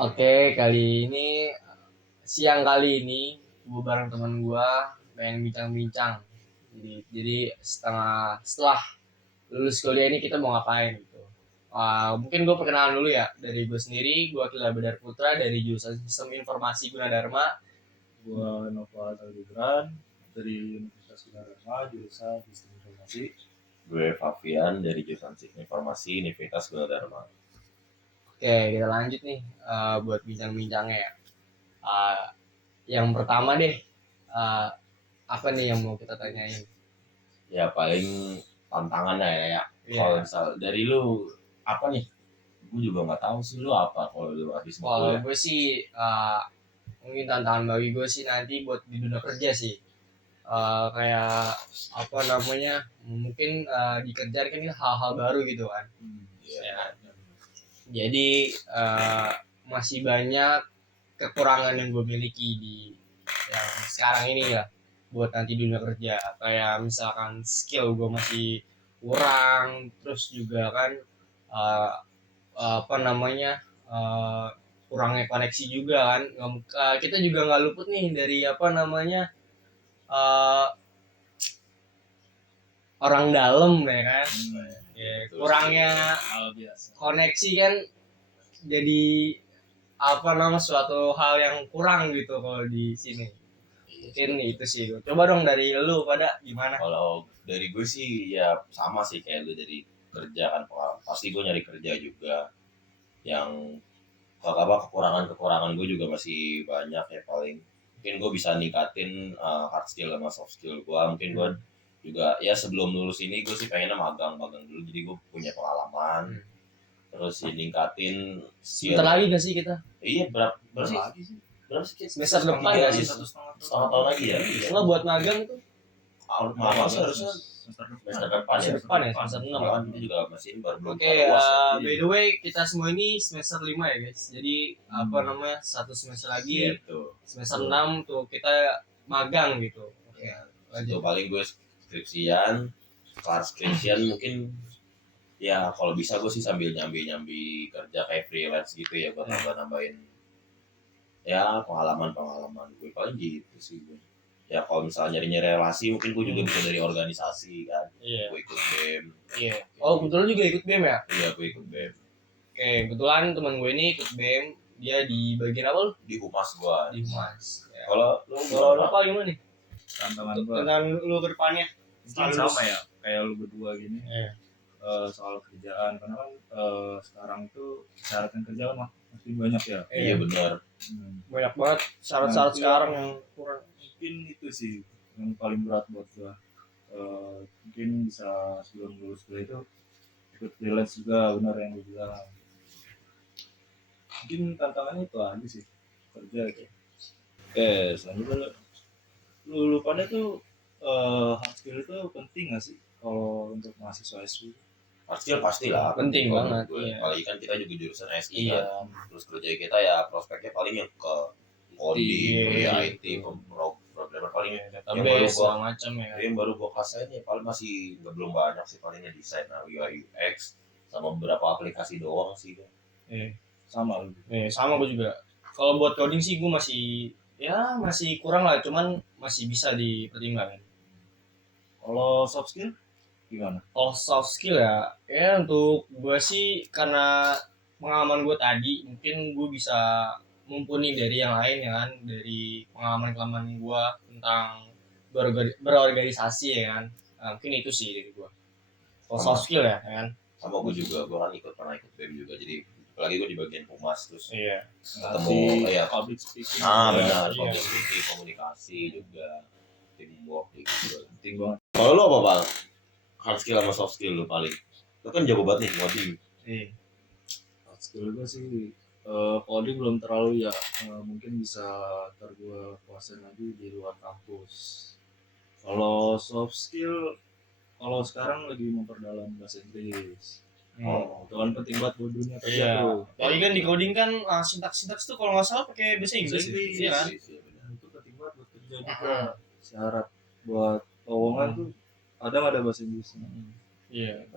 Oke, siang kali ini gue bareng teman gue pengen bincang-bincang. Jadi setelah lulus kuliah ini kita mau ngapain gitu. Mungkin gue perkenalan dulu ya dari gue sendiri. Gue Akila Badar Putra dari jurusan Sistem Informasi Gunadarma. Gua Nova Talibran dari Universitas Gunadarma jurusan Sistem Informasi. Gue Fabian dari jurusan Sistem Informasi Universitas Gunadarma. Oke, kita lanjut nih buat bincang-bincangnya ya. Uh, yang pertama deh, uh, apa nih yang mau kita tanyain? Ya paling tantangannya ya. Kalau misal dari lu apa nih? Gue juga nggak tahu sih lu apa kalau lu habis mau Kalau kuliah. gue sih mungkin tantangan bagi gue sih nanti buat di dunia kerja sih. Kayak apa namanya, mungkin dikerjakan kan hal-hal baru gitu kan. Ya. Jadi masih banyak kekurangan yang gue miliki di yang sekarang ini ya buat nanti dunia kerja. Kayak misalkan skill gue masih kurang, terus juga kan uh, apa namanya, kurangnya koneksi juga kan. Kita juga nggak luput nih dari apa namanya, uh, orang dalam ya kan. Kurangnya koneksi kan jadi apa namanya suatu hal yang kurang gitu kalau di sini. Mungkin itu sih. Coba dong dari lu pada gimana? Kalau dari gue sih ya sama sih kayak lu, dari kerja kan pasti gue nyari kerja juga. Yang apa kekurangan gue juga masih banyak ya, paling mungkin gue bisa ningkatin hard skill sama soft skill gue. Mungkin gue juga ya sebelum lulus ini gue sih pengennya magang dulu, jadi gue punya pengalaman. Terus ningkatin skill. Sebentar lagi gak sih kita? Iya, berapa sih? Berapa sih? Semester depan gak sih? Setengah tahun lagi ya. Enggak buat magang tuh. Magang harusnya semester depan ya. Semester 6 kan kita juga masih baru. Oke, by the way kita semua ini semester 5 ya guys. Jadi apa namanya, satu semester lagi semester 6 tuh kita magang gitu. Oke. Itu paling gue skripsian, kelar skripsian mungkin ya kalau bisa gue sih sambil nyambi kerja kayak freelance gitu ya, buat nambahin ya pengalaman gue, paling gitu sih gue. Ya kalau misalnya nyari relasi mungkin gue juga bisa dari organisasi kan. Gue ikut BEM. Oh kebetulan juga ikut BEM ya? Iya, gue ikut BEM. Oke, kebetulan teman gue ini ikut BEM. Dia di bagian apa lu? Di humas gue. Di humas. Kalau lu apa gimana nih? Tantangan gue tentang lu ke depannya sama ya kayak lu berdua gini. Soal kerjaan, karena kan sekarang itu syarat kerja kan masih banyak ya. Iya benar. Banyak banget syarat-syarat sekarang yang kurang. Mungkin itu sih yang paling berat buat gua. Mungkin bisa sebelum lulus kuliah itu ikut freelance juga, benar yang lu bilang. Mungkin tantangannya itu aja sih, kerja gitu. Selanjutnya lu pada tuh hard skill itu penting nggak sih kalau untuk mahasiswa SU? Hard pastilah penting banget. Apalagi kan kita juga jurusan SI kan. Terus kerja kita ya prospeknya paling yang ke coding, IT, programmer paling yang baru gua macam ya. Yang baru gua kasain ya paling masih belum banyak sih, palingnya desain UI UX sama beberapa aplikasi doang sih. Sama gue juga. Kalau buat coding sih gue masih kurang lah, cuman masih bisa dipertimbangkan. Kalau soft skill gimana? Kalau soft skill ya untuk gue sih karena pengalaman gue tadi mungkin gue bisa mumpuni dari yang lain ya kan, dari pengalaman gue tentang berorganisasi ya kan. Mungkin itu sih dari gue. Kalau soft skill ya kan. Sama gue juga, gue kan pernah ikut BEM juga, jadi apalagi gue di bagian humas terus ketemu ya public speaking. Benar, public speaking, komunikasi juga, teamwork gitu, penting banget. Kalau lo apa bang? Hard skill sama soft skill lo paling? Lo kan jago banget nih coding. Hard skill gue sih coding belum terlalu ya, mungkin bisa gue kuasain lagi di luar kampus. Kalau soft skill, kalau sekarang lagi memperdalam bahasa Inggris. Itu kan penting banget buat dunia kerja tuh. Apalagi kan di coding kan sintaks tuh kalau nggak salah pakai bahasa Inggris. Iya kan? Itu penting banget buat kerja juga. Syarat buat lowongan tuh kadang ada bahasa Inggrisnya. Iya.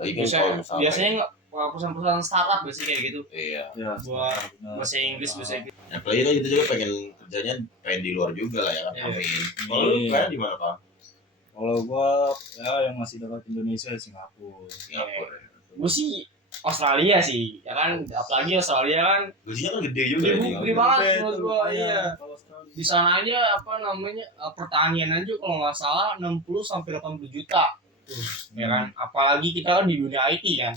Biasanya perusahaan-perusahaan startup biasanya kayak gitu. Iya. Ya, Buat benar. bahasa Inggris, bahasa Inggris. Yang apalagi kan kita juga pengen kerjanya pengen di luar juga lah ya kan. Iya. Amin. Kalau lu Iya. pengen di mana Pak? Kalau gua ya yang masih dekat Indonesia ya Singapura. Singapura. Gue sih Australia sih, ya kan. Apalagi Australia kan Gajinya kan gede juga Gede, ya. gede banget menurut gua, lumayan. iya. Kalau Australia. di sana aja pertanian aja kalau nggak salah 60 sampai 80 juta. Ya kan, apalagi kita kan di dunia IT kan.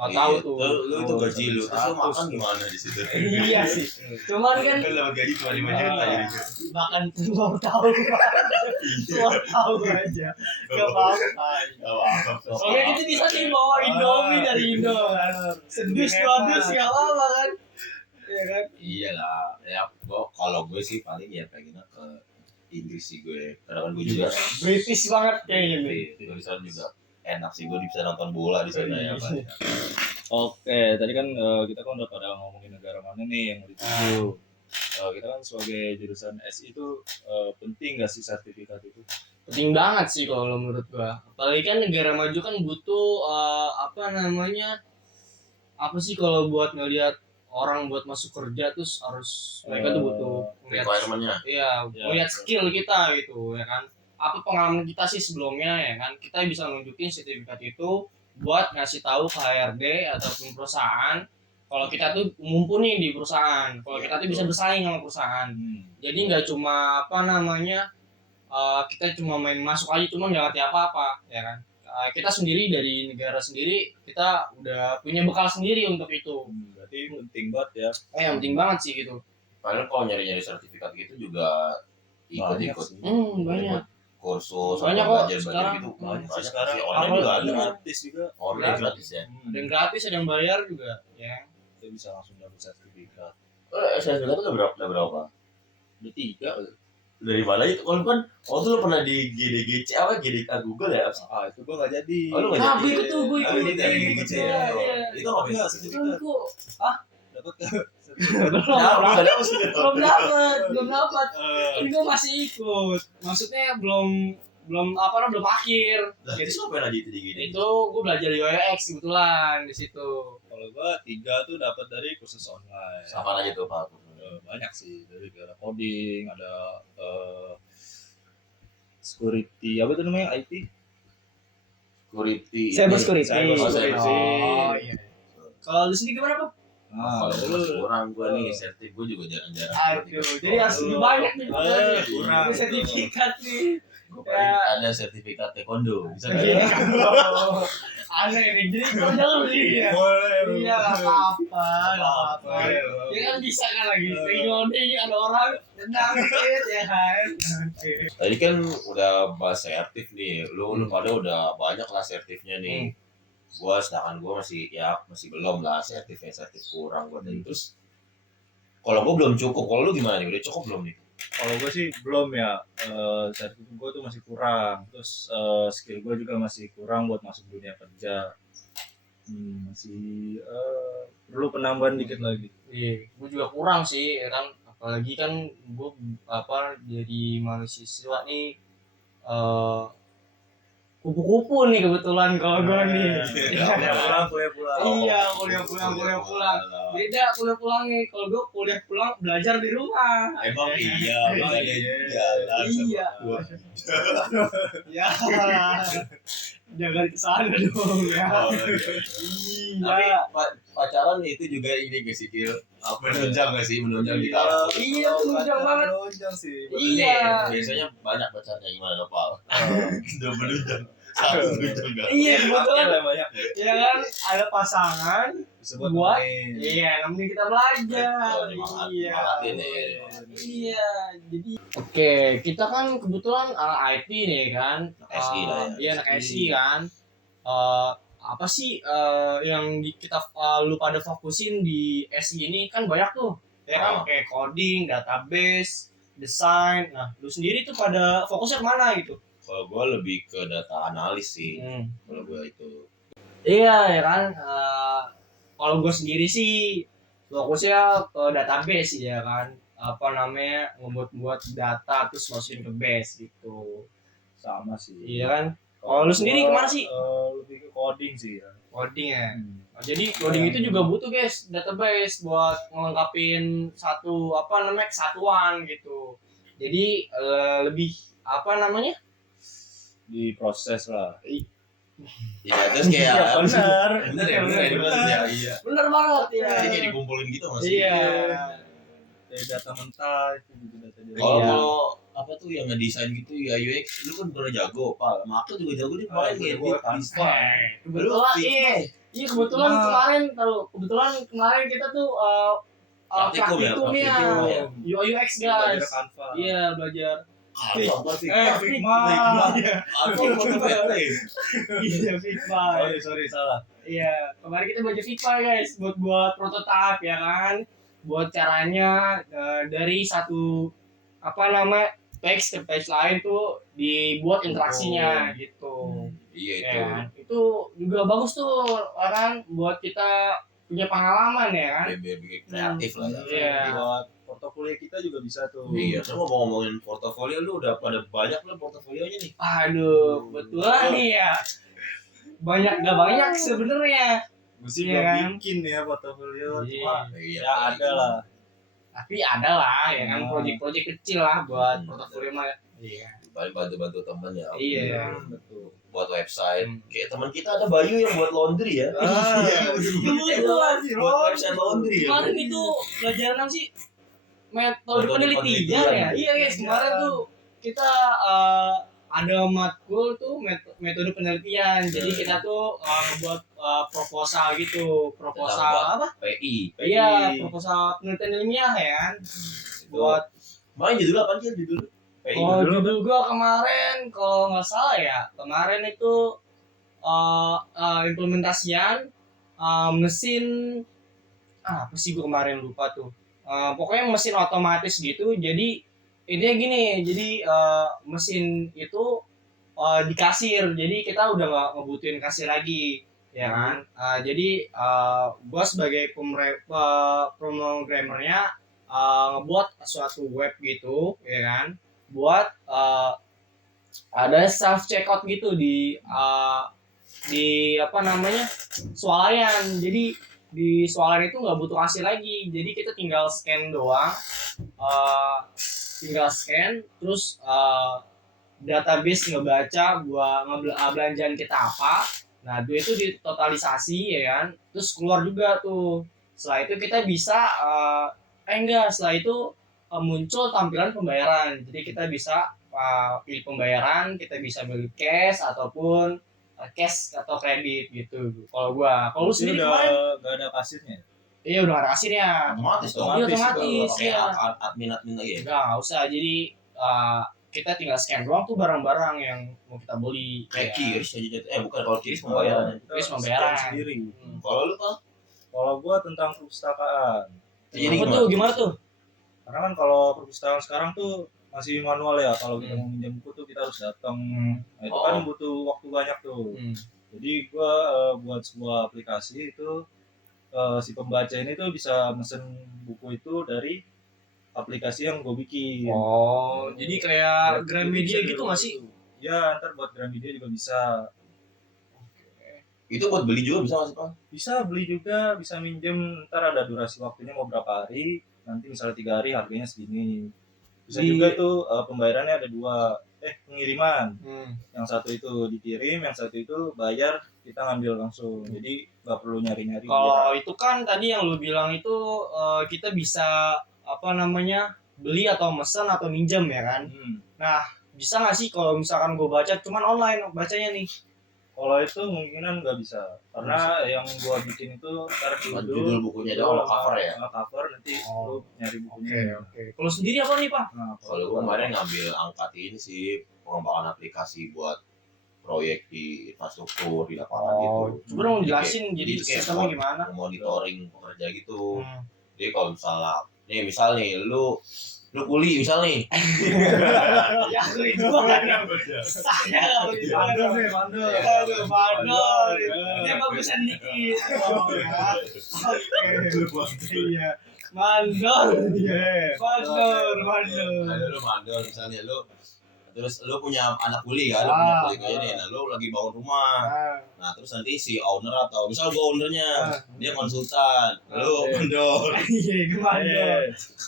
Nggak tahu tuh. Lu itu gaji lu, terus lu 100 makan gimana di situ? Iya sih. Cuman kan Lu dapat gaji cuma 5 juta jadi. makan baru tahu. Baru tahu aja. Gak apa-apa. Soalnya kita bisa nih bawa Indomie dari Indo. Sedus dua-dus gak apa-apa kan. Iya kan? Iyalah, ya kalau gue sih paling ya pengennya ke Inggris sih gue. Karena kan gue juga British banget kayaknya nih. gue di sana juga enak sih, gue bisa nonton bola di sana ya Pak. Oke, tadi kan kita kan udah pada ngomongin negara mana nih yang mau dituju. Kita kan sebagai jurusan SI itu penting nggak sih sertifikat itu? Penting banget sih kalau menurut gua. Apalagi kan negara maju kan butuh apa sih kalau buat ngelihat orang buat masuk kerja terus harus mereka tuh butuh ngeliat Requirement-nya. iya, Ya, ngeliat betul. skill kita gitu ya kan. Apa pengalaman kita sih sebelumnya ya kan. Kita bisa nunjukin sertifikat itu buat ngasih tahu ke HRD ataupun perusahaan kalau kita tuh mumpuni di perusahaan. Kalau Ya, kita tuh bisa bersaing sama perusahaan. Jadi nggak cuma kita cuma main masuk aja cuma nggak ngerti apa-apa ya kan. Kita sendiri dari negara sendiri kita udah punya bekal sendiri untuk itu. Berarti penting banget ya. Yang penting banget sih gitu. Padahal kalau nyari-nyari sertifikat gitu juga Banyak ikut-ikut sih. Banyak. kursus Banyak atau kok belajar sekarang. gitu. Banyak sih Banyak sekarang. sih, online juga ada. Gratis juga. Online gratis ya. Ada yang gratis, ada yang bayar juga ya. Kita bisa langsung dapat sertifikat. Sertifikat itu udah berapa? Udah 3. Dari mana itu? Kalau kan waktu lu pernah di GDGC apa GDK Google ya? Itu gua nggak jadi. Oh, lu nggak Nah, jadi? itu tuh gue Oh, ikut. itu dari GDGC ya. Iya. Itu ngapain? Enggak, Kan sertifikat. kok Dapat belum dapat. Kan gue masih ikut. Maksudnya belum akhir. Nah, Jadi itu ngapain aja itu di GDGC? itu gue belajar UX kebetulan di situ. Kalau gua 3 tuh dapat dari kursus online. Apa aja tuh Pak? Banyak sih, dari ada coding, ada security, apa itu namanya, IT. Security. Cyber security. Cyber security. Oh iya. Kalau lu sendiri gimana, Pak? Kalau Itu gue masih kurang gue nih sertif gue juga jarang-jarang. Aduh, jadi harus lebih banyak nih. kurang. Sertifikat nih. Gue paling ada sertifikat taekwondo. Bisa nggak? Iya. Aneh nih, jadi gue jangan beli ya. Boleh. Iya, nggak apa-apa, nggak apa-apa. Boleh. Ya kan bisa kan lagi. Teknologi ada orang tendang dikit ya kan. Tadi kan udah bahas sertif nih. Lu pada udah banyak lah sertifnya nih. Gua sedangkan gua masih belum lah sertif kurang gua tadi. Terus kalau gua belum cukup, kalau lu gimana nih? Udah cukup belum nih? Kalau gue sih belum ya, sertifikat gue tuh masih kurang, terus skill gue juga masih kurang buat masuk dunia kerja. Masih perlu penambahan dikit lagi. Iya, gue juga kurang sih, ya kan. Apalagi kan gue jadi mahasiswa nih kupu-kupu nih kebetulan kalau gue nih. Kuliah pulang. Iya, kuliah pulang. Beda kuliah pulangnya. Kalau gue kuliah pulang belajar di rumah. Emang iya, Emang ada iya. jalan sama Iya. gua. Ya. Jangan kesana dong ya. Oh, iya. Tapi Iya. pacaran itu juga ini gak sih Kil? Menunjang gak sih? Menunjang di kampus. Iya, menunjang banget. Menunjang sih. Iya. Biasanya banyak pacarnya gimana Pak? Udah menunjang. Satu menunjang gak? Iya, kebetulan banyak. ya kan ada pasangan Disebut Buat- nemenin. iya nemenin kita belajar. Oh, nyemangat- Iya. nyemangatin ya. Iya, jadi oke, kita kan kebetulan IT nih kan. Anak SI lah ya. Iya, anak SI kan. Apa sih yang kita lu pada fokusin di SI ini kan banyak tuh. Ya kan kayak coding, database, desain. Nah, lu sendiri tuh pada fokusnya kemana gitu? Kalau gue lebih ke data analis sih. Kalau gue itu. Iya, ya kan. Kalau gue sendiri sih fokusnya ke database ya kan. Apa namanya, membuat data terus masukin ke base gitu. Sama sih. Iya kan. Oh, lu sendiri Gua, kemana sih? Lebih ke coding sih ya. Coding ya. Jadi coding itu juga butuh guys database buat ngelengkapin satu apa namanya kesatuan gitu. Jadi lebih apa namanya? Diproses lah. Iya, terus kayak Benar. bener ya, maksudnya iya. Bener banget ya. Jadi kayak dikumpulin gitu masih. Iya. Dari data mentah itu juga data dari. Kalau apa tuh yang ngedesain gitu ya UX, lu kan udah jago, Pak. Makanya juga jago nih kemarin ngedit Canva. Kebetulan iya kebetulan kebetulan kemarin kita tuh Praktikum ya, praktikumnya praktikum ya. UI UX guys. Canva. Iya belajar. Apa sih? Figma. Aku mau coba Iya Figma. Sorry salah. Iya kemarin kita belajar Figma guys buat prototipe ya kan. Buat caranya dari satu apa nama page ke page lain tuh dibuat interaksinya gitu. Iya itu. Ya, kan? Itu juga bagus tuh kan buat kita punya pengalaman ya kan. Biar bikin kreatif lah ya. Iya. Buat portofolio kita juga bisa tuh. Iya, terus mau ngomongin portofolio lu udah pada banyak lu portofolionya nih. Aduh, betulan nih ya. Gak banyak sebenarnya. Mesti Iya kan? bikin ya portofolio. Iya. Cuma Iya, ya ada lah. Tapi ada lah ya kan proyek-proyek kecil lah buat Hmm. portofolio mah. Iya. Paling bantu-bantu temen ya. Iya. Betul. Buat website. Kayak teman kita ada Bayu yang buat laundry ya. Iya, Buat website laundry ya. Kemarin itu pelajaran apa sih? Metode Metode penelitian penelitian. ya. Iya guys, kemarin tuh kita ada matkul tuh metode penelitian. Jadi kita tuh ngebuat proposal gitu, proposal apa? PI. Iya, proposal penelitian ilmiah ya kan. Buat Main judul apa sih judul? PI. oh judul gua kemarin kalau nggak salah ya, kemarin itu implementasian mesin apa sih gua kemarin lupa tuh. Pokoknya mesin otomatis gitu. Jadi intinya gini, jadi mesin itu di kasir, jadi kita udah nggak ngebutuhin kasir lagi ya kan. Jadi gua sebagai programmernya ngebuat suatu web gitu ya kan, buat ada self checkout gitu di apa namanya swalayan. Jadi di swalayan itu nggak butuh kasir lagi, jadi kita tinggal scan doang, tinggal scan terus database ngebaca belanjaan kita apa. Nah itu ditotalisasi ya kan, terus keluar juga tuh. Setelah itu kita bisa setelah itu muncul tampilan pembayaran. Jadi kita bisa pilih pembayaran, kita bisa pilih cash ataupun cash atau kredit gitu. Kalau lu sendiri kemarin nggak ada kasirnya. iya udah ada kasirnya. Otomatis dong. Iya otomatis Kayak ya. admin lagi ya. Enggak usah. Jadi kita tinggal scan doang tuh barang-barang yang mau kita beli. Kayak Kayak- kiris aja jatuh. Bukan kalau kiris pembayaran. Terus pembayaran. Scan sendiri. Kalau lu kan Kalau gua tentang perpustakaan. jadi Apa tuh? Gimana tuh? Karena kan kalau perpustakaan sekarang tuh masih manual ya. Kalau kita Hmm. mau minjem buku tuh kita harus datang. Nah, itu Oh. kan butuh waktu banyak tuh. Jadi gua buat sebuah aplikasi itu si pembaca ini tuh bisa mesen buku itu dari aplikasi yang gue bikin. Oh, jadi kayak Jadi Gramedia bisa gitu dari nggak sih? situ. Ya, ntar buat Gramedia juga bisa. itu buat beli juga bisa masih Pak? Bisa beli juga, bisa minjem. Ntar ada durasi waktunya mau berapa hari. Nanti misalnya 3 hari harganya segini. Bisa juga itu pembayarannya ada 2. Pengiriman. Yang satu itu dikirim, yang satu itu bayar kita ngambil langsung. Jadi nggak perlu nyari-nyari. Kalau itu kan tadi yang lu bilang itu kita bisa apa namanya beli atau mesen atau minjem ya kan? Bisa nggak sih kalau misalkan gue baca cuman online bacanya nih? Kalau itu kemungkinan nggak bisa, karena yang gua bikin itu ntar Judul bukunya doang cover ya. Cover nanti Oh. lu nyari bukunya. Oke. Kalau sendiri apa nih Pak? Nah, Kalau gue kemarin ngambil angkat ini sih pengembangan aplikasi buat proyek di infrastruktur di lapangan gitu. Coba dong jelasin jadi itu kayak sistemnya gimana? monitoring pekerja gitu. Hmm. Jadi kalau misal nih lu kuli misal nih. Ya aku itu kan saya kalau itu Mandor nih, mandor. aduh mandor dia bagusan dikit iya mandor mandor Ada lu mandor misalnya lu Terus lu punya anak kuli kan, lu punya kuli kayak nih. Nah, lu lagi bangun rumah. Nah, terus nanti si owner atau misal gua ownernya, dia konsultan, lu mandor. Iya, gimana?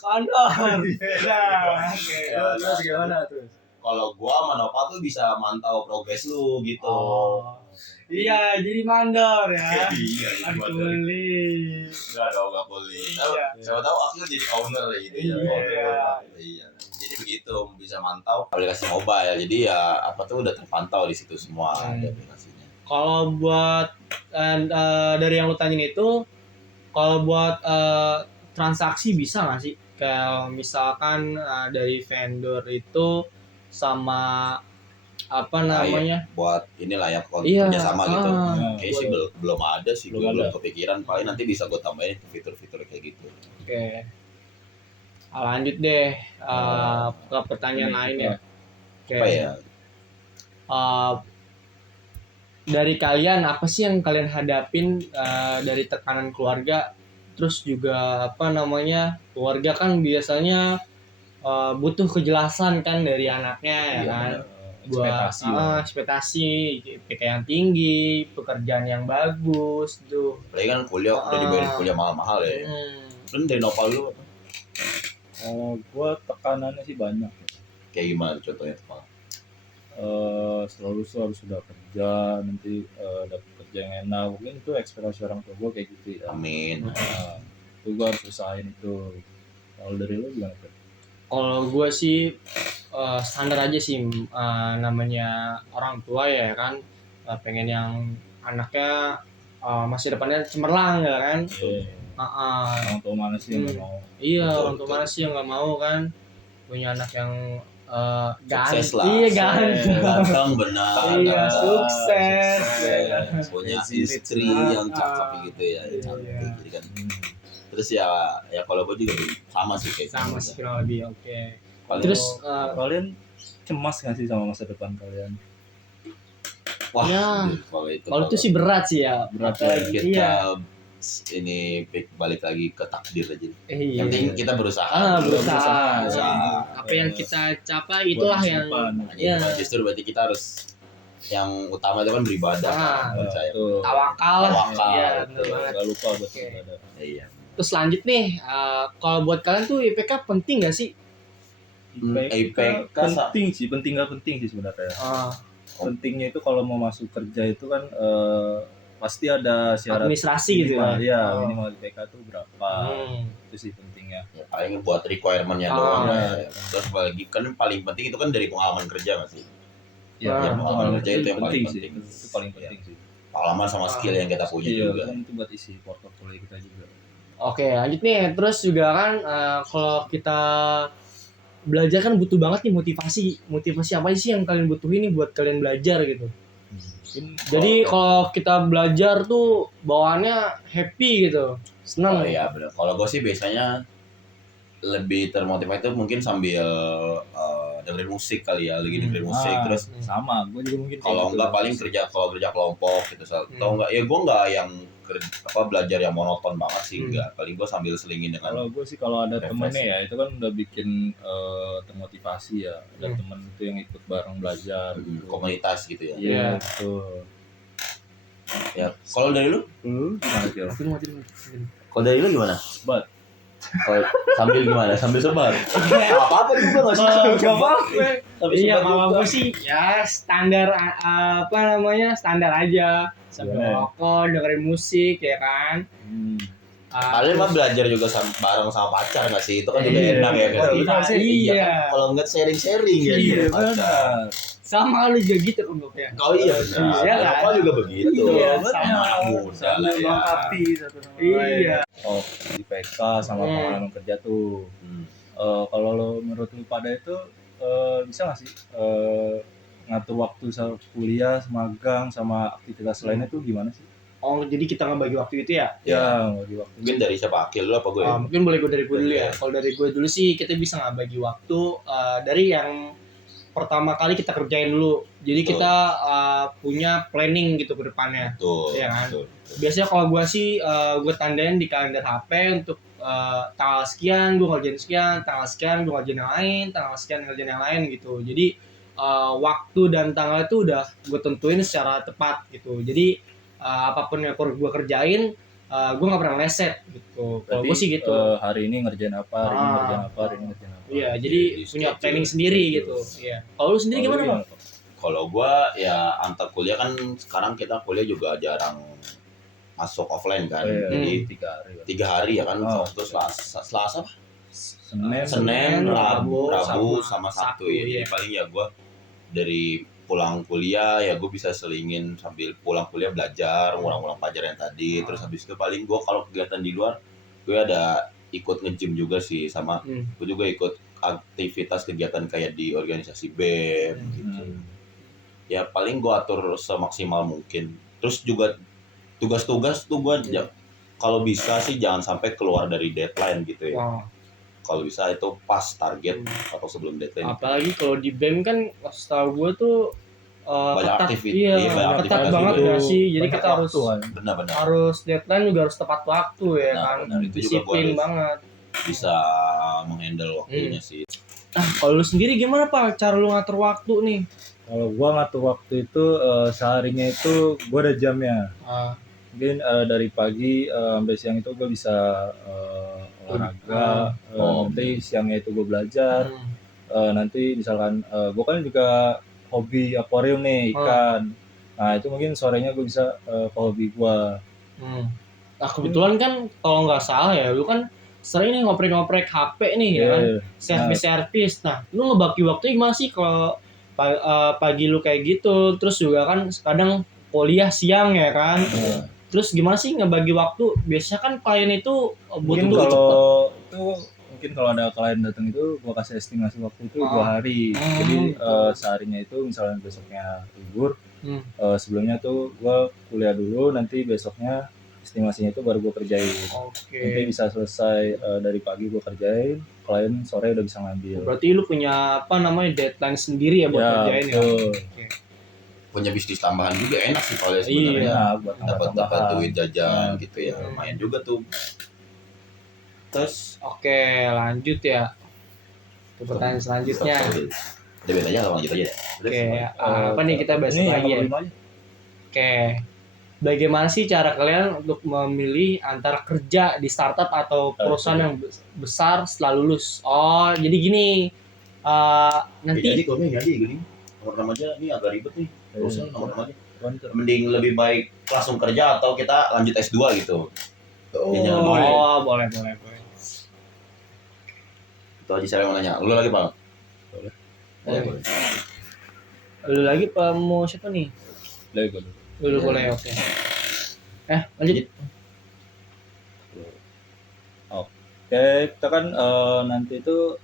Mandor. Nah, oke. Ya, Terus gimana tuh? Kalau gua sama Nova tuh bisa mantau progres lu gitu. Oh. Iya, jadi mandor ya. Iya, Kan mandor. kuli. Enggak dong, enggak boleh. Iya. Siapa tahu akhirnya jadi owner gitu ya. Iya. Iya. Jadi begitu bisa mantau aplikasi mobile. Jadi ya apa tuh udah terpantau di situ semua ada aplikasinya. Kalau buat dari yang lu tanyain itu, kalau buat transaksi bisa nggak sih? Kayak misalkan dari vendor itu sama apa namanya? Buat inilah ya Iya. kerjasama gitu. Kayaknya sih buat- belum ada sih, gue Belum belum ada. kepikiran. Paling nanti bisa gue tambahin fitur-fitur kayak gitu. Oke. Lanjut deh ke pertanyaan lain ya. Oke. Apa ya? Eh, dari kalian apa sih yang kalian hadapin dari tekanan keluarga? Terus juga apa namanya, keluarga kan biasanya butuh kejelasan kan dari anaknya ya Iya, kan. Ekspektasi. Ekspektasi IPK yang tinggi, pekerjaan yang bagus tuh. Apalagi kan kuliah udah dibayar kuliah mahal-mahal ya. Kan dari Nopal lu apa? Kalau gue tekanannya sih banyak. Kayak gimana contohnya tuh? Mal? Selalu tuh harus sudah kerja, nanti dapat kerja yang enak. Mungkin itu ekspektasi orang tua gue kayak gitu ya. Amin. Nah, itu gue harus usahain itu. Kalau dari lo gimana tuh? Kalau gue sih standar aja sih, namanya orang tua ya kan, pengen yang anaknya masa depannya cemerlang ya kan. Orang tua mana sih yang nggak mau? Iya, Betul, orang tua betul. mana sih yang nggak mau kan punya anak yang Sukses lah. Iya, ganteng. Ganteng benar. Iya, ganteng. sukses. Punya Crazy istri rich. yang cakep gitu ya, Iya. cantik gitu kan. Terus ya kalau gue juga sama sih kayak Sama gitu. sih kurang lebih. Oke. Paling- Terus Kalian cemas nggak sih sama masa depan kalian? wah, ya, kalau itu sih berat sih ya. Berat ya, Apalagi- kita iya. ini balik lagi ke takdir aja. Iya. Yang penting kita berusaha. Berusaha. Berusaha. Apa yang kita capai itulah Buat yang depan. Iya. Justru berarti kita harus yang utama itu kan beribadah, percaya. Tuh. tawakal lah. Tawakal, Iya, betul. bener banget. Gak lupa buat Oke. ibadah. Iya. Terus lanjut nih, kalau buat kalian tuh IPK penting gak sih? IPK penting sih, penting nggak penting sih sebenarnya. Pentingnya itu kalau mau masuk kerja itu kan pasti ada syarat Administrasi gitu minimal, ya. ya minimal IPK tuh berapa, itu sih pentingnya. Ya, paling buat requirement-nya Ah. doang ya. Terus bagi kan paling penting itu kan dari pengalaman kerja nggak sih? Ya, Ah. Pengalaman kerja itu yang paling sih, penting. itu paling penting sih. Pengalaman sama skill yang kita punya Iya, juga. kan itu buat isi portofolio kita juga. Oke, lanjut nih. Terus juga kan kalau kita belajar kan butuh banget nih motivasi. Motivasi apa sih yang kalian butuhin nih buat kalian belajar gitu? Mungkin Jadi kalau kita belajar tuh bawaannya happy gitu, senang. Oh iya benar. Kalau gue sih biasanya lebih termotivasi itu mungkin sambil dengerin musik kali ya, lagi dengerin musik. Terus sama, gue juga mungkin kalau kayak enggak gitu. paling kerja kelompok gitu. Atau enggak ya gue enggak yang belajar yang monoton banget sih, enggak. Paling gue sambil selingin dengan Kalau gue sih kalau ada refreshing. temennya ya itu kan udah bikin termotivasi ya. Ada temen itu yang ikut bareng belajar. Gitu. komunitas gitu ya. Iya, betul. Ya, kalau dari lu? Lu gimana Kil? Kalau dari lu gimana? Sebat. Kalau sambil gimana? Sambil sebar. Apa-apa juga enggak sih. Gak apa-apa. Sambil Iya, sebar kalau juga. gue sih ya standar apa namanya, standar aja. Sambil Gimana? rokok, dengerin musik ya kan. Kalian mah belajar juga bareng sama pacar nggak sih? Itu kan juga Iya, enak ya kan? iya. Iya kan? Kalau nggak sharing-sharing ya Iya, sama pacar. benar. Sama lu juga gitu kan ya. Oh iya benar. Iya kan? Apa juga begitu. Iya, sama sama. muda Saling lah ya. melengkapi satu sama lain. Iya. Oh, IPK sama pengalaman kerja tuh. Hmm. Kalau lo menurut lu pada itu bisa nggak sih ngatur waktu sama kuliah, magang, sama aktivitas lainnya tuh gimana sih? Oh, jadi kita ngebagi waktu itu ya? Ya, bagi waktu. Mungkin dari siapa? Akil lu apa gue? Mungkin boleh gue dari gue dulu ya. Kalau dari gue dulu sih kita bisa nggak bagi waktu dari yang pertama kali kita kerjain dulu. Jadi Betul. kita punya planning gitu ke depannya. Betul. Iya kan? Betul. Biasanya kalau gue sih gue tandain di kalender HP untuk tanggal sekian gue ngerjain sekian, tanggal sekian gue ngerjain yang lain, tanggal sekian ngerjain yang lain gitu. Jadi waktu dan tanggal itu udah gue tentuin secara tepat gitu. Jadi apapun yang gue kerjain, gue nggak pernah meleset gitu. Kalau gue sih gitu. Hari ini ngerjain apa, hari ini ngerjain apa, hari ini ngerjain apa. Iya, jadi Di punya schedule. planning sendiri gitu. Iya. Kalau lu sendiri gimana, Bang? Kalau gua ya antar kuliah kan sekarang kita kuliah juga jarang masuk offline kan. Jadi 3 3 hari hari. ya kan, Oh. Sabtu, Selasa apa? Senin, Senin, Rabu sama sama Sabtu Sabtu, ya. iya. Jadi paling ya gua dari pulang kuliah ya gue bisa selingin sambil pulang kuliah belajar, ngulang-ngulang pelajaran yang tadi. Terus habis itu paling gue kalau kegiatan di luar gue ada ikut nge-gym juga sih, sama gue juga ikut aktivitas kegiatan kayak di organisasi BEM gitu. Ya paling gue atur semaksimal mungkin. Terus juga tugas-tugas tuh gue kalau bisa sih jangan sampai keluar dari deadline gitu ya. Wah. Kalau bisa itu pas target atau sebelum deadline. Apalagi kalau di BEM kan setahu gue tuh Banyak ketat, aktivitas, iya, iya, banyak ketat aktivitas banget juga. ya sih. Jadi Banyak kita harus waktu, kan. Benar-benar harus deadline juga harus tepat waktu ya kan. Benar, itu juga Disiplin gua banget. bisa menghandle waktunya sih. Nah, kalau lu sendiri gimana, Pak? Cara lu ngatur waktu nih? Kalau gua ngatur waktu itu seharinya itu gua ada jamnya. Mungkin dari pagi sampai siang itu gua bisa olahraga, nanti siangnya itu gua belajar. Nanti misalkan gua kan juga hobi akuarium nih, ikan. Nah, itu mungkin sorenya gua bisa ke hobi gua. Nah, kebetulan kan kalau nggak salah ya, lu kan sering nih ngoprek-ngoprek HP nih ya kan, servis. Nah, lu ngebagi waktunya gimana sih kalau pagi lu kayak gitu, terus juga kan kadang kuliah siang ya kan. Terus gimana sih ngebagi waktu? Biasanya kan klien itu Mungkin butuh kalau itu mungkin kalau ada klien datang itu gua kasih estimasi waktu itu 2 hari. Jadi seharinya itu misalnya besoknya libur, sebelumnya tuh gua kuliah dulu, nanti besoknya estimasinya itu baru gue kerjain. Nanti bisa selesai dari pagi gue kerjain, klien sore udah bisa ngambil. Berarti lu punya apa namanya deadline sendiri ya buat kerjain ya? Punya bisnis tambahan juga enak sih kalau sebenarnya. Iya, dapat duit jajan gitu ya, lumayan juga tuh. Terus lanjut ya ke pertanyaan selanjutnya. Udah beda aja, lanjut aja deh. Apa nih kita bahas lagi ya? Bagaimana sih cara kalian untuk memilih antara kerja di startup atau perusahaan yang besar setelah lulus? Oh, jadi gini, nanti jadi kalau gini, nomor aja nih agak ribet nih. Perusahaan nomor aja. Mending lebih baik langsung kerja atau kita lanjut S2 gitu. Boleh. Itu aja saya mau nanya. Lu lagi, Pak? Boleh. Lu lagi mau siapa nih? Lu boleh, oke. Lanjut. Oke, kita kan nanti itu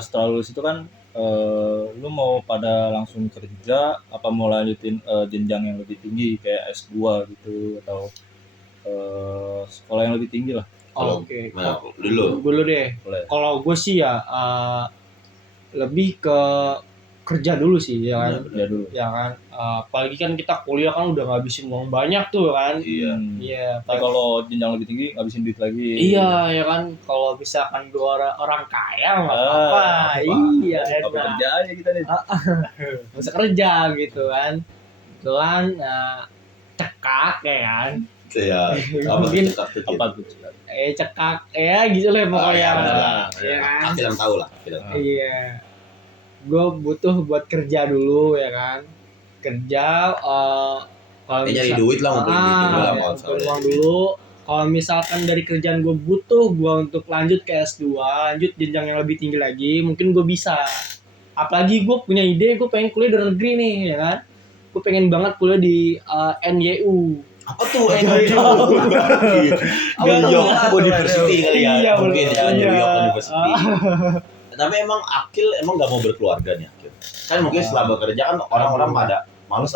setelah lulus itu kan lu mau pada langsung kerja apa mau lanjutin jenjang yang lebih tinggi kayak S2 gitu atau sekolah yang lebih tinggi lah. Oke. Dulu deh. Boleh. Kalau gue sih ya lebih ke kerja dulu sih ya kan. Kerja dulu. Ya kan. Apalagi kan kita kuliah kan udah ngabisin uang banyak tuh kan. Iya. Tapi kalau jenjang lebih tinggi ngabisin duit lagi. Iya ya kan. Kalau misalkan dua orang kaya nggak apa-apa. Iya. Apa kerja aja kita nih. Bisa kerja gitu kan. Kebetulan cekak ya kan. Iya. Mungkin Apa tuh? cekak ya gitu lah pokoknya. Iya kan. Kita tahu lah. Iya. Gue butuh buat kerja dulu ya kan. Kerja kalau nyari duit lah, ngumpulin uang dulu. Kalau misalkan dari kerjaan gue butuh gue untuk lanjut ke S2, lanjut jenjang yang lebih tinggi lagi, mungkin gue bisa. Apalagi gue punya ide, gue pengen kuliah di luar negeri nih ya kan. Gue pengen banget kuliah di NYU. Apa tuh NYU? New York University kali ya. Iya, mungkin ya New York iya. University. Tapi emang Akil nggak mau berkeluarga nih Akil. Kan mungkin setelah bekerja kan orang-orang pada males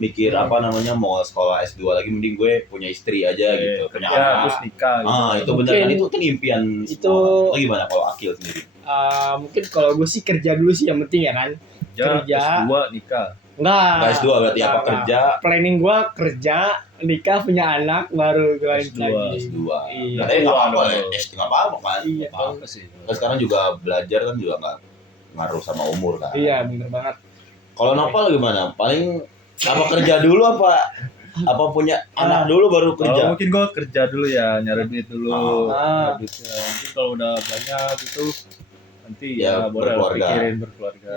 mikir apa namanya mau sekolah S2 lagi, mending gue punya istri aja gitu, punya anak. Terus nikah gitu. Itu benar kan, itu kan impian itu semua. Lo gimana kalau Akil sendiri? Mungkin kalau gue sih kerja dulu sih yang penting ya kan. Kerja. S2 nikah. Enggak. S2 berarti apa kerja? Planning gue kerja, nikah, punya anak, baru gue lanjut S2. lagi. S2. Iya. Nggak apa-apa lah, S2 nggak apa-apa kan. Iya. Sekarang juga belajar kan juga nggak ngaruh sama umur kan. Iya bener banget. Kalau Nopal gimana? Paling apa kerja dulu apa punya anak dulu baru Kalau kerja? mungkin gue kerja dulu ya, nyari duit dulu. Ah. Nyari duitnya. Mungkin kalau udah banyak gitu nanti Ya, ya boleh lah berkeluarga. pikirin berkeluarga.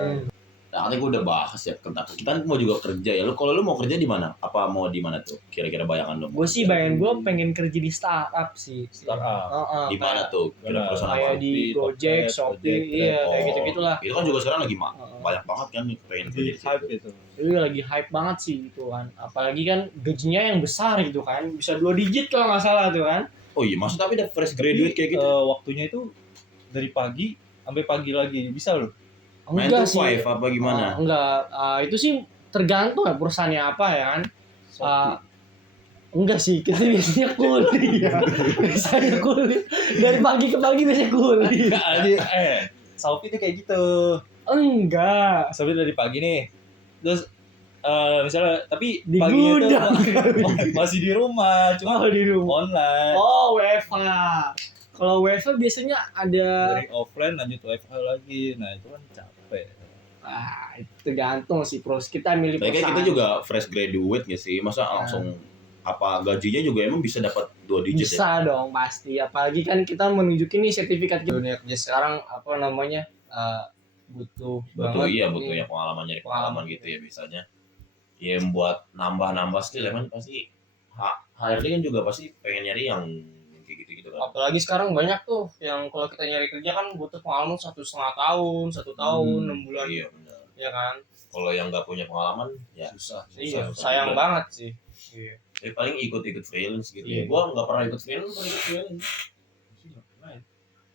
Nah, katanya gue udah bahas ya tentang kita kan mau juga kerja ya. Lu kalau lu mau kerja di mana? Apa mau di mana tuh? Kira-kira bayangan lu? Gue sih bayangan gue pengen kerja di startup sih. Startup. Di mana tuh? Kira Mana? perusahaan apa? Kayak di Gojek, Shopee, iya kayak gitu-gitulah. Itu kan juga sekarang lagi Heeh. banyak banget kan nih pengen Di kerja di hype situ. itu. Itu lagi hype banget sih gitu kan. Apalagi kan gajinya yang besar gitu kan. Bisa 2 digit kalau nggak salah tuh kan. Oh iya, maksud tapi udah fresh graduate kayak gitu. Waktunya itu dari pagi sampai pagi lagi bisa loh. 9 Enggak to sih. 5 apa gimana? Enggak. Itu sih tergantung ya perusahaannya apa ya kan. Enggak sih, kita biasanya kuliah. Biasanya kuliah. Dari pagi ke pagi biasanya kuliah. Shopee itu kayak gitu. Enggak. Shopee dari pagi nih. Terus misalnya tapi Di paginya gudang. tuh masih di rumah, cuma Oh, di rumah. online. Oh, WFH. Kalau WFH biasanya ada Dari offline lanjut WFH lagi. Nah, itu kan capek. itu tergantung sih pros. Kita milih Kayaknya perusahaan. kita juga fresh graduate nggak sih? Masa langsung apa gajinya juga emang bisa dapat 2 digit ya? bisa dong pasti. Apalagi kan kita menunjukin nih sertifikat dunia kerja sekarang apa namanya butuh Betul, banget. iya butuh ya pengalaman nyari pengalaman gitu ya biasanya. Ya buat nambah-nambah skill ya kan pasti HRD kan juga pasti pengen nyari yang kayak gitu-gitu kan. Apalagi sekarang banyak tuh yang kalau kita nyari kerja kan butuh pengalaman 1,5 tahun, 1 tahun, 6 bulan, Iya benar. ya kan? Kalau yang nggak punya pengalaman ya Susah. Iya, susah sayang juga. banget sih. Iya. Paling ikut-ikut freelance gitu Iya. ya. Gua nggak pernah ikut freelance.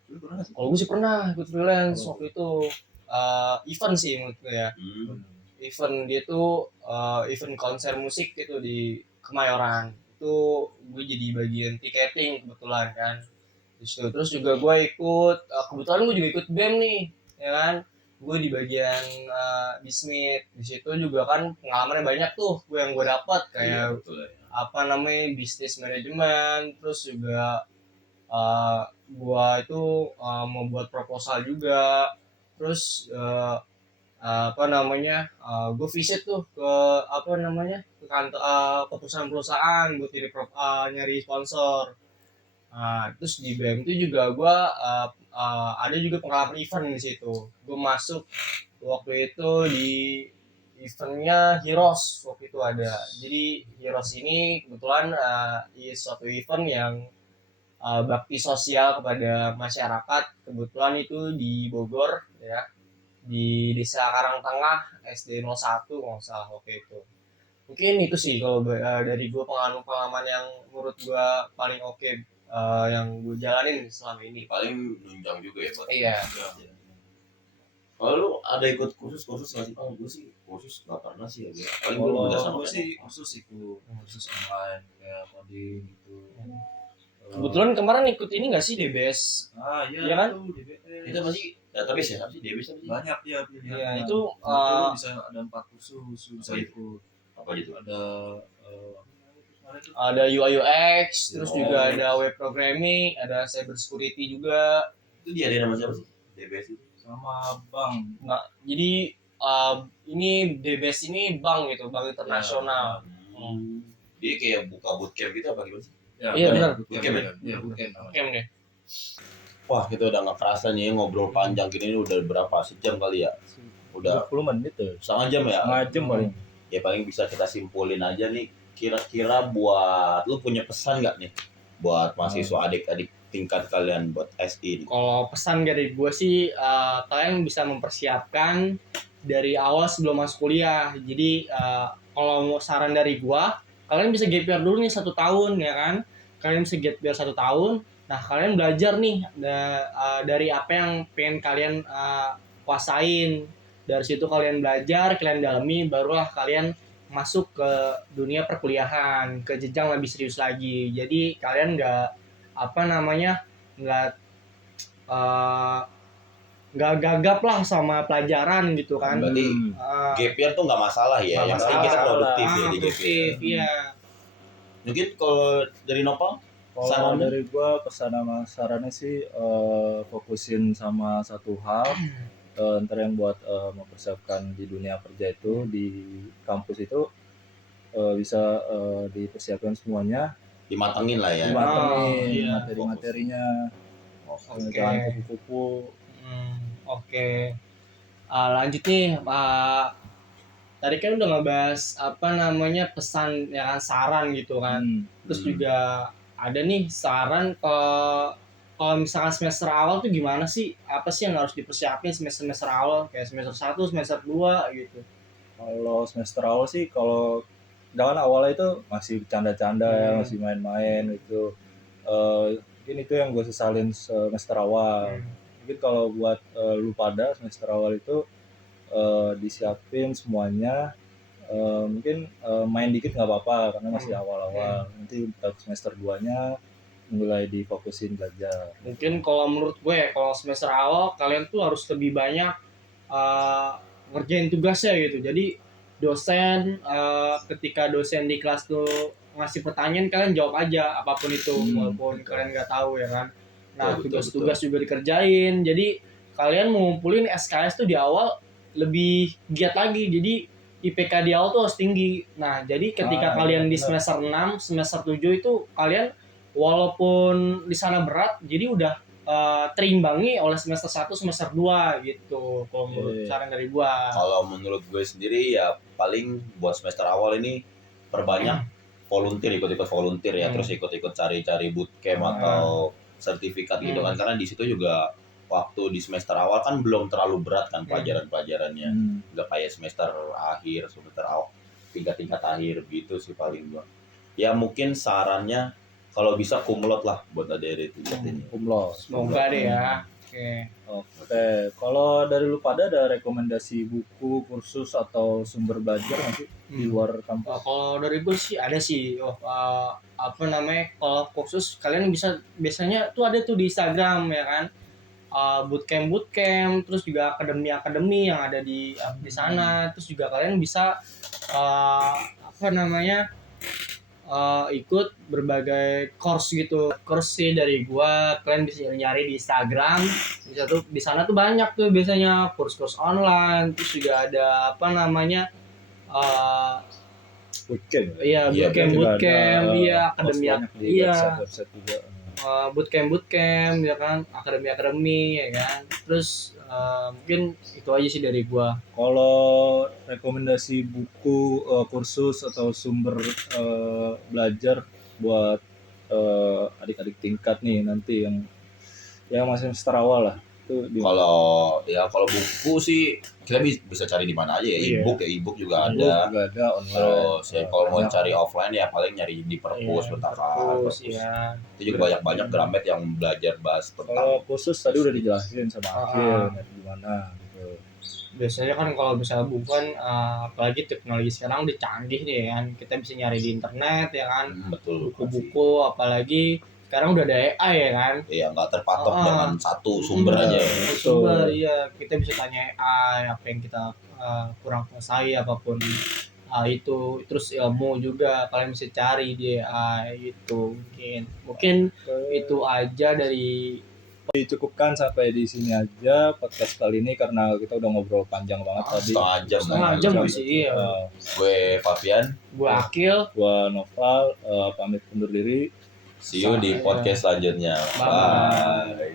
Lu pernah nggak sih? Kalau gue sih pernah ikut freelance waktu itu event sih menurut gue ya. Event dia tuh event konser musik gitu di Kemayoran. Itu gue jadi bagian tiketing kebetulan kan. Terus juga gue ikut kebetulan gue juga ikut BEM nih, ya kan? Gue di bagian bismit. Di situ juga kan pengalamannya banyak tuh gue yang gue dapat Iya, kayak betul ya. apa namanya bisnis manajemen, terus juga gua itu membuat proposal juga, terus apa namanya gue visit tuh ke apa namanya ke kantor ke perusahaan-perusahaan buat nyari sponsor. Terus di BM itu juga gua ada juga pengalaman event di situ. Gue masuk waktu itu di eventnya Heroes waktu itu ada. Jadi Heroes ini kebetulan suatu event yang bakti sosial kepada masyarakat. Kebetulan itu di Bogor ya, di Desa Karangtengah SD 01 nggak salah waktu itu. Mungkin itu sih kalau dari gue pengalaman yang menurut gue paling oke yang gue jalanin selama ini. Paling nunjang juga ya buat. Iya. Kalau lu ada ikut kursus nggak sih? Kalau gue sih kursus nggak pernah sih ya. Paling gue belajar sama Gue kayak sih Nopal. khusus online kayak coding gitu. Kebetulan kemarin ikut ini nggak sih DBS? Iya Iya kan? itu DBS. Itu masih database ya? Apa sih DBS apa sih? Banyak ya pilihan. Iya, itu Lu bisa ada 4 kursus, lu bisa Apa itu? ikut. Apa gitu? Ada ada UI UX, terus Oh. juga ada web programming, ada cyber security juga. Itu dia ada nama siapa sih? DBS itu. sama bank. Nggak, jadi ini DBS ini bank gitu, bank internasional. Dia kayak buka bootcamp gitu apa gimana sih? Iya, benar. Bootcamp ya? Iya, bootcamp namanya. Oke deh. Wah, kita udah nggak kerasa nih ngobrol panjang gini ini udah berapa sejam kali ya? Udah 20 menit tuh. setengah jam ya? Setengah jam paling. Ya paling bisa kita simpulin aja nih. Kira-kira buat lu punya pesan nggak nih buat mahasiswa adik-adik tingkat kalian buat SI ini? Kalau pesan dari gue sih kalian bisa mempersiapkan dari awal sebelum masuk kuliah. Jadi kalau mau saran dari gue, kalian bisa gap year dulu nih 1 tahun ya kan. Kalian bisa gap year 1 tahun. Nah kalian belajar nih dari apa yang pengen kalian kuasain. Dari situ kalian belajar, kalian dalami, barulah kalian masuk ke dunia perkuliahan, ke jenjang lebih serius lagi. Jadi kalian nggak gagap lah sama pelajaran gitu kan. Berarti gap year tuh nggak masalah ya, Nggak yang penting masalah. kita produktif ya di gap year. Produktif, iya. Mungkin kalau dari Nopal, Kalau sarannya? dari gua pesan sama sarannya sih fokusin sama satu hal. ntar yang buat mempersiapkan di dunia kerja itu di kampus itu bisa dipersiapkan semuanya, Dimatengin lah ya. dimatengin iya. materi-materinya, Oke. jangan kupu-kupu. Oke. Lanjut nih, tadi kan udah ngebahas apa namanya pesan ya kan, saran gitu kan. Terus juga ada nih saran kalau misalkan semester awal tuh gimana sih? Apa sih yang harus dipersiapin semester awal kayak semester 1, semester 2 gitu. Kalau semester awal sih, kalau jangan awalnya itu masih bercanda-canda ya, masih main-main itu. Mungkin itu yang gue sesalin semester awal. Mungkin kalau buat lu pada semester awal itu disiapin semuanya. Mungkin main dikit nggak apa-apa karena masih awal-awal. Nanti semester 2-nya mulai difokusin belajar. Mungkin kalau menurut gue kalau semester awal kalian tuh harus lebih banyak ngerjain tugasnya gitu. Jadi dosen ketika dosen di kelas tuh ngasih pertanyaan, kalian jawab aja apapun itu walaupun kalian nggak tahu ya kan. Nah, tugas-tugas juga dikerjain. Jadi kalian mengumpulin SKS tuh di awal lebih giat lagi. Jadi IPK di awal tuh harus tinggi. Nah, jadi ketika kalian di semester 6, semester 7 itu kalian walaupun di sana berat, jadi udah terimbangi oleh semester 1, semester 2 gitu. Kalau menurut saran dari gua. Kalau menurut gue sendiri ya paling buat semester awal ini perbanyak volunteer, ikut-ikut volunteer ya, terus ikut-ikut cari-cari bootcamp atau sertifikat gitu kan, karena di situ juga waktu di semester awal kan belum terlalu berat kan pelajaran-pelajarannya, nggak kayak semester akhir, semester awal tingkat-tingkat akhir gitu sih paling gua. Ya mungkin sarannya kalau bisa kumlot lah buat adik-adik itu jadinya. Kumlot. Semoga deh ya. Oke. Kalau dari lu pada ada rekomendasi buku, kursus atau sumber belajar nggak sih di luar kampus? Kalau dari gue sih ada sih. Apa namanya? Kalau kursus kalian bisa biasanya tuh ada tuh di Instagram ya kan. Bootcamp, terus juga akademi yang ada di sana. Terus juga kalian bisa apa namanya? Ikut berbagai course gitu. Course sih dari gua, kalian bisa nyari di Instagram. Di sana tuh banyak tuh biasanya course online, terus juga ada apa namanya? Bootcamp. Iya, bootcamp, iya, akademi, iya. Website juga. Bootcamp ya kan, akademi ya kan. Terus mungkin itu aja sih dari gua. Kalau rekomendasi buku, kursus atau sumber belajar buat adik-adik tingkat nih nanti yang masih semester awal lah, itu Kalau buku sih kita bisa cari di mana aja ya, ebook juga ada. online. Terus kalau mau cari offline ya paling nyari di perpus, perpus. Ya. Itu juga banyak Gramet yang belajar bahas Kalau tentang kursus tadi udah dijelasin sama Akhil gimana gitu. Biasanya kan kalau misalnya buku kan apalagi teknologi sekarang udah canggih nih kan, kita bisa nyari di internet ya kan. betul Buku-buku, apalagi sekarang udah ada AI ya kan. Iya, nggak terpatok dengan satu sumber aja ya. Sumber, iya, kita bisa tanya AI apa yang kita kurang kuasai apapun itu. Terus ilmu juga kalian bisa cari di AI itu. Mungkin itu aja dari Dicukupkan sampai di sini aja podcast kali ini karena kita udah ngobrol panjang banget tadi. Setengah jam sih. Gue Fabian, gue Akil, gue Noval, pamit undur diri. see you di podcast selanjutnya. Bye.